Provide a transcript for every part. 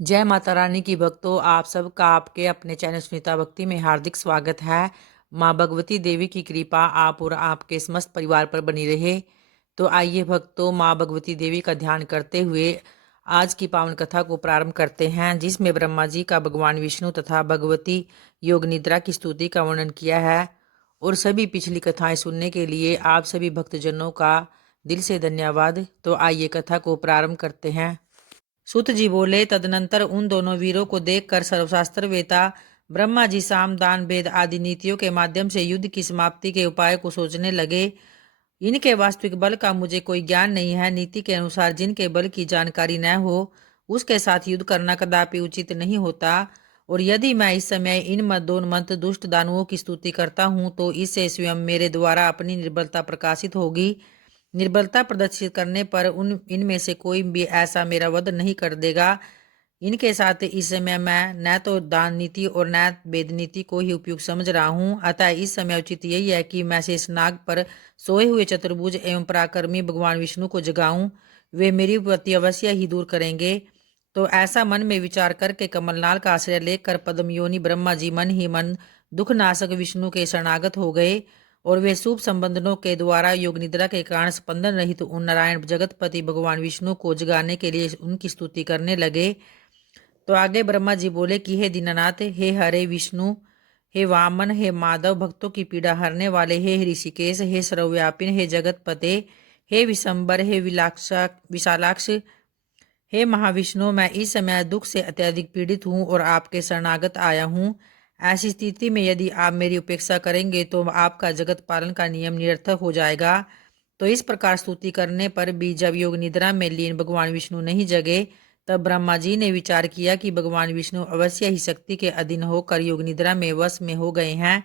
जय माता रानी की भक्तों, आप सबका आपके अपने चैनल सुनीता भक्ति में हार्दिक स्वागत है। माँ भगवती देवी की कृपा आप और आपके समस्त परिवार पर बनी रहे। तो आइए भक्तों, माँ भगवती देवी का ध्यान करते हुए आज की पावन कथा को प्रारंभ करते हैं, जिसमें ब्रह्मा जी का भगवान विष्णु तथा भगवती योग निद्रा की स्तुति का वर्णन किया है। और सभी पिछली कथाएं सुनने के लिए आप सभी भक्तजनों का दिल से धन्यवाद। तो आइए कथा को प्रारंभ करते हैं। सुत जी बोले, तदनंतर उन दोनों वीरों को देखकर सर्वशास्त्र वेता ब्रह्मा जी साम दान भेद आदि नीतियों के माध्यम से युद्ध की समाप्ति के उपाय को सोचने लगे। इनके वास्तविक बल का मुझे कोई ज्ञान नहीं है। नीति के अनुसार जिनके बल की जानकारी न हो उसके साथ युद्ध करना कदापि उचित नहीं होता। और यदि मैं इस समय इन मदोन्मत्त दुष्ट दानवों की स्तुति करता हूँ तो इससे स्वयं मेरे द्वारा अपनी निर्बलता प्रकाशित होगी। निर्बलता प्रदर्शित करने पर इनमें से कोई भी ऐसा मेरा वध नहीं कर देगा। इनके साथ इस समय मैं न तो दान नीति और न वेद नीति को ही उपयुक्त समझ रहा हूँ। अतः इस समय उचित यही है कि मैं शेषनाग पर सोए हुए चतुर्भुज एवं पराक्रमी भगवान विष्णु को जगाऊं। वे मेरी विपत्ति अवश्य ही दूर करेंगे। तो ऐसा मन में विचार करके कमलनाल का आश्रय लेकर पद्मयोनि ब्रह्मा जी मन ही मन दुखनाशक विष्णु के शरणागत हो गए। और वे शुभ संबंधों के द्वारा योग निद्रा के कारण स्पंदन रहित उन नारायण जगतपति भगवान विष्णु को जगाने के लिए उनकी स्तुति करने लगे। तो आगे ब्रह्मा जी बोले कि हे दीनानाथ, हे हरे विष्णु, हे वामन, हे माधव, भक्तों की पीड़ा हरने वाले, हे ऋषिकेश, हे सर्वव्यापिन, हे जगतपते, हे विशंबर, हे विशालाक्ष, हे महाविष्णु, मैं इस समय दुख से अत्यधिक पीड़ित हूँ और आपके शरणागत आया हूँ। ऐसी स्थिति में यदि आप मेरी उपेक्षा करेंगे तो आपका जगत पालन का नियम निरर्थक हो जाएगा। तो इस प्रकार स्तुति करने पर भी जब योग निद्रा में लीन भगवान विष्णु नहीं जगे, तब ब्रह्मा जी ने विचार किया कि भगवान विष्णु अवश्य ही शक्ति के अधीन होकर योग निद्रा में वश में हो गए हैं,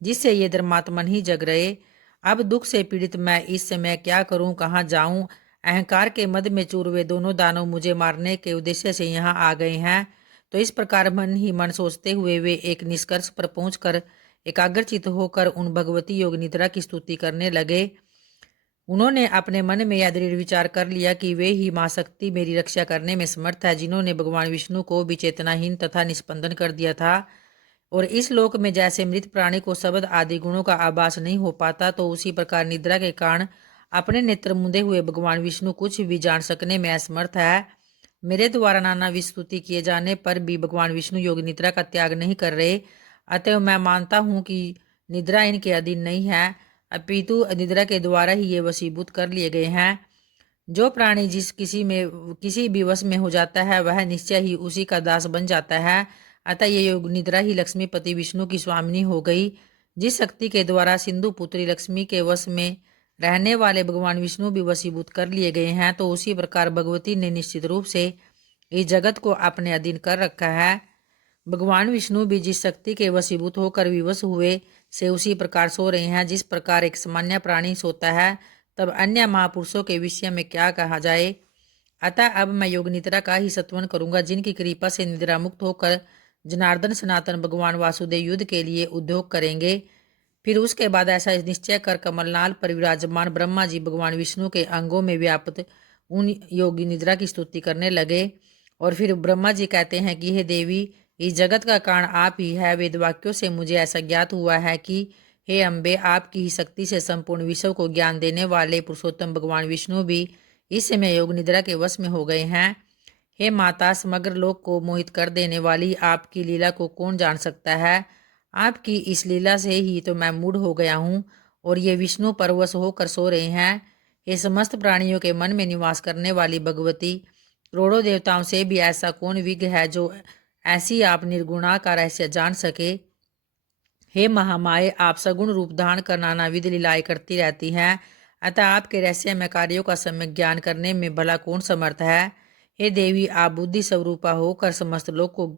जिससे ये धर्मात्मन ही जग रहे। अब दुख से पीड़ित मैं इस समय क्या करूं, कहाँ जाऊं? अहंकार के मद में चूर वे दोनों दानव मुझे मारने के उद्देश्य से यहाँ आ गए हैं। तो इस प्रकार मन ही मन सोचते हुए वे एक निष्कर्ष पर पहुंचकर एकाग्रचित होकर उन भगवती योग निद्रा की स्तुति करने लगे। उन्होंने अपने मन में यह दृढ़ विचार कर लिया कि वे ही माँ शक्ति मेरी रक्षा करने में समर्थ है, जिन्होंने भगवान विष्णु को भी चेतनाहीन तथा निस्पंदन कर दिया था। और इस लोक में जैसे मृत प्राणी को शब्द आदि गुणों का आभास नहीं हो पाता, तो उसी प्रकार निद्रा के कारण अपने नेत्र मूंदे हुए भगवान विष्णु कुछ भी जान सकने में असमर्थ है। मेरे द्वारा नाना विस्तुति किए जाने पर भी भगवान विष्णु योग निद्रा का त्याग नहीं कर रहे। अतएव मैं मानता हूँ कि निद्रा इनके अधीन नहीं है, अपितु निद्रा के द्वारा ही ये वशीभूत कर लिए गए हैं। जो प्राणी जिस किसी भी वश में हो जाता है वह निश्चय ही उसी का दास बन जाता है। अतः ये योग निद्रा ही लक्ष्मीपति विष्णु की स्वामिनी हो गई। जिस शक्ति के द्वारा सिंधु पुत्री लक्ष्मी के वश में रहने वाले भगवान विष्णु भी वशीभूत कर लिए गए हैं, तो उसी प्रकार भगवती ने निश्चित रूप से इस जगत को अपने अधीन कर रखा है। भगवान विष्णु भी जिस शक्ति के वशीभूत होकर विवश हुए से उसी प्रकार सो रहे हैं। जिस प्रकार एक सामान्य प्राणी सोता है, तब अन्य महापुरुषों के विषय में क्या कहा जाए। अतः अब मैं योग निद्रा का ही सत्वन करूंगा, जिनकी कृपा से निद्रा मुक्त होकर जनार्दन सनातन भगवान वासुदेव युद्ध के लिए उद्योग करेंगे। फिर उसके बाद ऐसा निश्चय कर कमलनाल पर विराजमान ब्रह्मा जी भगवान विष्णु के अंगों में व्याप्त उन योगी निद्रा की स्तुति करने लगे। और फिर ब्रह्मा जी कहते हैं कि हे देवी, इस जगत का कारण आप ही है। वेद वाक्यों से मुझे ऐसा ज्ञात हुआ है कि हे अम्बे, आपकी ही शक्ति से संपूर्ण विश्व को ज्ञान देने वाले पुरुषोत्तम भगवान विष्णु भी इस समय योग निद्रा के वश में हो गए हैं। हे माता, समग्र लोक को मोहित कर देने वाली आपकी लीला को कौन जान सकता है। आपकी इस लीला से ही तो मैं मूढ़ हो गया हूँ और ये विष्णु परवश होकर सो रहे हैं। ये समस्त प्राणियों के मन में निवास करने वाली भगवती, करोड़ों देवताओं से भी ऐसा कौन विज्ञ है जो ऐसी आप निर्गुणा का रहस्य जान सके। हे महामाये, आप सगुण रूप धारण कर नानाविध लीलाएं करती रहती हैं, अतः आपके रहस्य में कार्यों का सम्यक ज्ञान करने में भला कौन समर्थ है। हे देवी, आप बुद्धि स्वरूपा होकर समस्त लोक को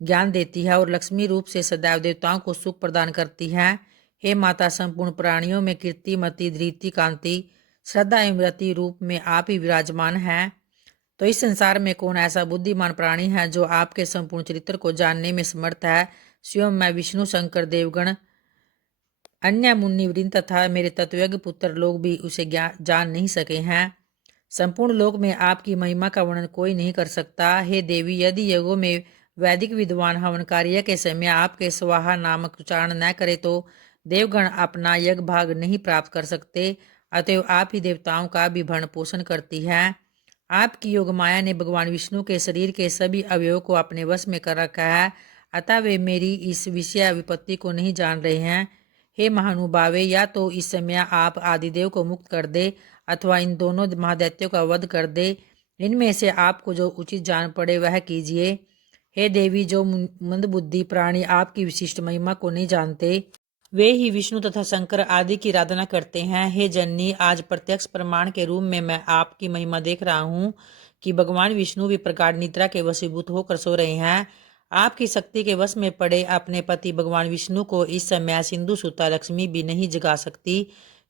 ज्ञान देती है और लक्ष्मी रूप से सदैव देवताओं को सुख प्रदान करती हैं। हे माता, संपूर्ण प्राणियों में कीर्ति मति धृति कांति श्रद्धा एवं रति रूप में आप ही विराजमान हैं। तो इस संसार में कौन ऐसा बुद्धिमान प्राणी है जो आपके संपूर्ण चरित्र को जानने में समर्थ है। स्वयं मैं विष्णु शंकर देवगण अन्य मुनि वृंद तथा मेरे तत्वज्ञ पुत्र लोग भी उसे जान नहीं सके हैं। संपूर्ण लोक में आपकी महिमा का वर्णन कोई नहीं कर सकता। हे देवी, यदि यज्ञों में वैदिक विद्वान हवन कार्य के समय आपके स्वाहा नामक उच्चारण न करे तो देवगण अपना यज्ञ भाग नहीं प्राप्त कर सकते। अतएव आप ही देवताओं का भी भरण पोषण करती है। आपकी योग माया ने भगवान विष्णु के शरीर के सभी अवयवों को अपने वश में कर रखा है, अतः वे मेरी इस विषय विपत्ति को नहीं जान रहे हैं। हे महानुभावे, या तो इस समय आप आदिदेव को मुक्त कर दे अथवा इन दोनों महादैत्यों का वध कर दे। इनमें से आपको जो उचित जान पड़े वह कीजिए। हे देवी, जो मंदबुद्धि प्राणी आपकी विशिष्ट महिमा को नहीं जानते वे ही विष्णु तथा शंकर आदि की आराधना करते हैं। हे जननी, आज प्रत्यक्ष प्रमाण के रूप में मैं आपकी महिमा देख रहा हूँ कि भगवान विष्णु भी प्रकार निद्रा के वशीभूत होकर सो रहे हैं। आपकी शक्ति के वश में पड़े अपने पति भगवान विष्णु को इस समय सिंधु सुता लक्ष्मी भी नहीं जगा सकती,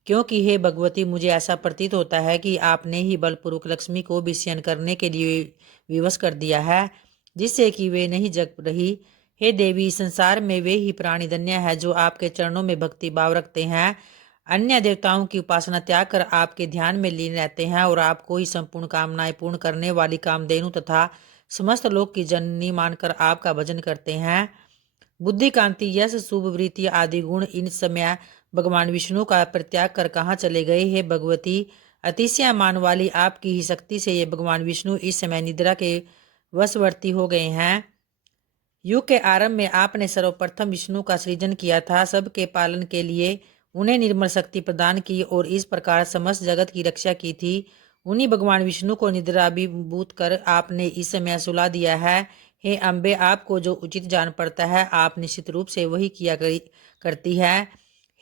क्योंकि हे भगवती, मुझे ऐसा प्रतीत होता है कि आपने ही बलपूर्वक लक्ष्मी को भी शयन करने के लिए विवश कर दिया है, जिससे कि वे नहीं जग रही। हे देवी, संसार में वे ही प्राणी धन्य है जो आपके चरणों में भक्ति भाव रखते हैं, अन्य देवताओं की उपासना त्याग कर आपके ध्यान में लीन रहते हैं और आपको ही संपूर्ण कामनाएं पूर्ण करने वाली कामधेनु तथा समस्त लोक की जननी मानकर आपका भजन करते हैं। बुद्धि, कांति, यश, शुभ वृत्ति आदि गुण इन समय भगवान विष्णु का परित्याग कर कहाँ चले गए? हे भगवती, अतिशय मान वाली आपकी ही शक्ति से ये भगवान विष्णु इस समय निद्रा के वशवर्ती हो गए हैं। युग के आरंभ में आपने सर्वप्रथम विष्णु का सृजन किया था, सबके पालन के लिए उन्हें निर्मल शक्ति प्रदान की और इस प्रकार समस्त जगत की रक्षा की थी। उन्हीं भगवान विष्णु को निद्राभिभूत कर आपने इस समय सुला दिया है। हे अम्बे, आपको जो उचित जान पड़ता है आप निश्चित रूप से वही किया करती है।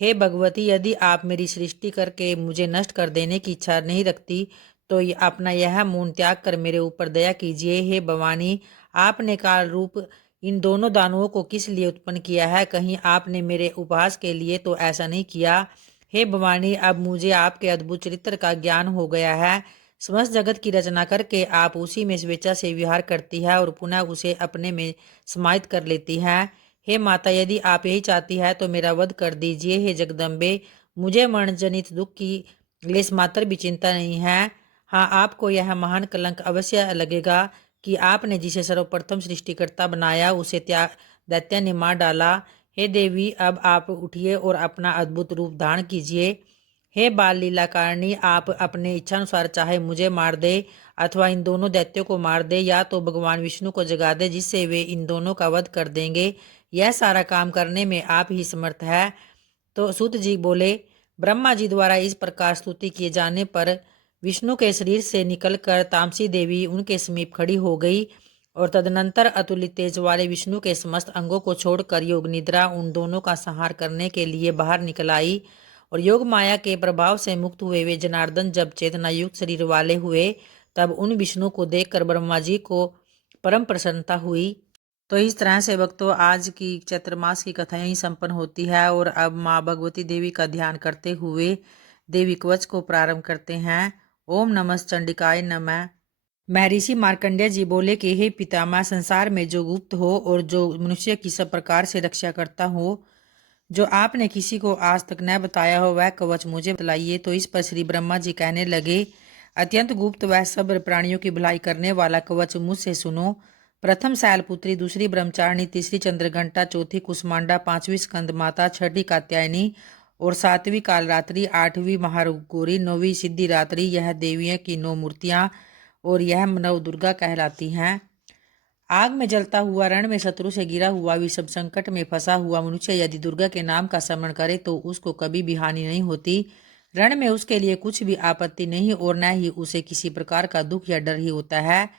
हे भगवती, यदि आप मेरी सृष्टि करके मुझे नष्ट कर देने की इच्छा नहीं रखती तो अपना यह मौन त्याग कर मेरे ऊपर दया कीजिए। हे भवानी, आपने काल रूप इन दोनों दानवों को किस लिए उत्पन्न किया है? कहीं आपने मेरे उपहास के लिए तो ऐसा नहीं किया। हे भवानी, अब मुझे आपके अद्भुत चरित्र का ज्ञान हो गया है। समस्त जगत की रचना करके आप उसी में स्वेच्छा से विहार करती है और पुनः उसे अपने में समाहित कर लेती है। हे माता, यदि आप यही चाहती है तो मेरा वध कर दीजिए। हे जगदम्बे, मुझे मरण जनित दुख की लेस मात्र भी चिंता नहीं है। हाँ, आपको यह महान कलंक अवश्य लगेगा कि आपने जिसे सर्वप्रथम सृष्टिकर्ता बनाया उसे दैत्य ने मार डाला। हे देवी, अब आप उठिए और अपना अद्भुत रूप धारण कीजिए। हे बाल लीलाकारणी, आप अपने इच्छानुसार चाहे मुझे मार दे अथवा इन दोनों दैत्यों को मार दे, या तो भगवान विष्णु को जगा दे जिससे वे इन दोनों का वध कर देंगे। यह सारा काम करने में आप ही समर्थ है। तो सूत जी बोले, ब्रह्मा जी द्वारा इस प्रकार स्तुति किए जाने पर विष्णु के शरीर से निकलकर तामसी देवी उनके समीप खड़ी हो गई और तदनंतर अतुलित तेज वाले विष्णु के समस्त अंगों को छोड़कर योग निद्रा उन दोनों का संहार करने के लिए बाहर निकल आई। और योग माया के प्रभाव से मुक्त हुए वे जनार्दन जब चेतना युक्त शरीर वाले हुए तब उन विष्णु को देखकर ब्रह्मा जी को परम प्रसन्नता हुई। तो इस तरह से भक्तों, आज की चैत्र मास की कथा यहीं संपन्न होती है और अब माँ भगवती देवी का ध्यान करते हुए देवी कवच को प्रारंभ करते हैं। ओम नमः चंडिकाय नमः। महर्षि मार्कंडेय जी बोले कि हे पितामह, संसार में जो गुप्त हो और जो मनुष्य की सब प्रकार से रक्षा करता हो, जो आपने किसी को आज तक न बताया हो, वह कवच मुझे बतलाइए। तो इस पर श्री ब्रह्मा जी कहने लगे, अत्यंत गुप्त वह सब प्राणियों की भलाई करने वाला कवच मुझसे सुनो। प्रथम शैलपुत्री, दूसरी ब्रह्मचारिणी, तीसरी चंद्रघंटा, चौथी कुसमांडा, पांचवी स्कंद माता, छठी कात्यायनी और सातवीं कालरात्रि, आठवीं महागौरी, नौवीं सिद्धिरात्रि, यह देवियों की 9 मूर्तियां और यह नव दुर्गा कहलाती हैं। आग में जलता हुआ, रण में शत्रु से गिरा हुआ, विषम संकट में फंसा हुआ मनुष्य यदि दुर्गा के नाम का स्मरण करे तो उसको कभी भी हानि नहीं होती। रण में उसके लिए कुछ भी आपत्ति नहीं और न ही उसे किसी प्रकार का दुख या डर ही होता है।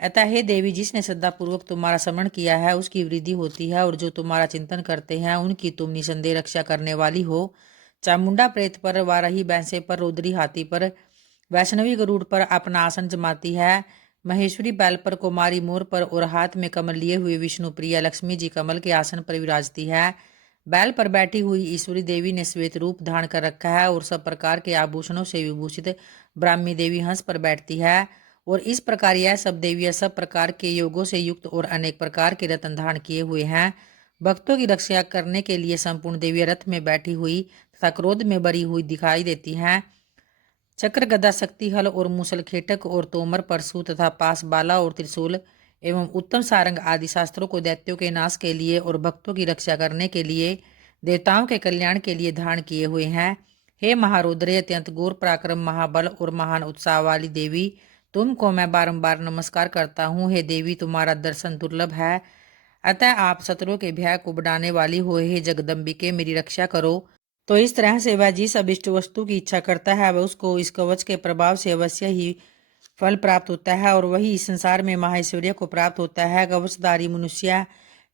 अतः हे देवी, जिसने श्रद्धापूर्वक तुम्हारा स्मरण किया है उसकी वृद्धि होती है और जो तुम्हारा चिंतन करते हैं उनकी तुम निसंदेह रक्षा करने वाली हो। चामुंडा प्रेत पर, वाराही भैंसे पर, रुद्री हाथी पर, वैष्णवी गरुड़ पर अपना आसन जमाती है। महेश्वरी बैल पर, कुमारी मोर पर और हाथ में कमल लिए हुए विष्णु प्रिया लक्ष्मी जी कमल के आसन पर विराजती है। बैल पर बैठी हुई ईश्वरी देवी ने श्वेत रूप धारण कर रखा है और सब प्रकार के आभूषणों से विभूषित ब्राह्मी देवी हंस पर बैठती है। और इस प्रकार यह सब देवियां सब प्रकार के योगों से युक्त और अनेक प्रकार के रत्न धारण किए हुए हैं। भक्तों की रक्षा करने के लिए संपूर्ण देवियां रथ में बैठी हुई तथा क्रोध में भरी हुई दिखाई देती हैं। चक्र, गदा, शक्ति, हल और मूसल, खेटक और तोमर, परशु तथा पास, बाला और त्रिशूल एवं उत्तम सारंग आदि शास्त्रों को दैत्यों के नाश के लिए और भक्तों की रक्षा करने के लिए, देवताओं के कल्याण के लिए धारण किए हुए हैं। हे महारुद्र, अत्यंत घोर पराक्रम, महाबल और महान उत्साह वाली देवी, तुमको मैं बारंबार नमस्कार करता हूँ। हे देवी, तुम्हारा दर्शन दुर्लभ है, अतः आप शत्रुओं के भय को बढ़ाने वाली हो। हे जगदम्बिके, मेरी रक्षा करो। तो इस तरह से वह जिस अभिष्ट वस्तु की इच्छा करता है वह उसको इस कवच के प्रभाव से अवश्य ही फल प्राप्त होता है और वही इस संसार में महाऐश्वर्य को प्राप्त होता है। कवचधारी मनुष्य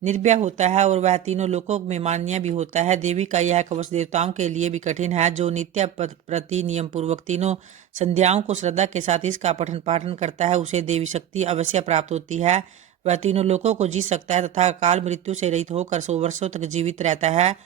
निर्भय होता है और वह तीनों लोकों में मान्य भी होता है। देवी का यह कवच देवताओं के लिए भी कठिन है। जो नित्य प्रति नियम पूर्वक तीनों संध्याओं को श्रद्धा के साथ इसका पठन पाठन करता है उसे देवी शक्ति अवश्य प्राप्त होती है। वह तीनों लोकों को जीत सकता है तथा काल मृत्यु से रहित होकर 100 वर्षों तक जीवित रहता है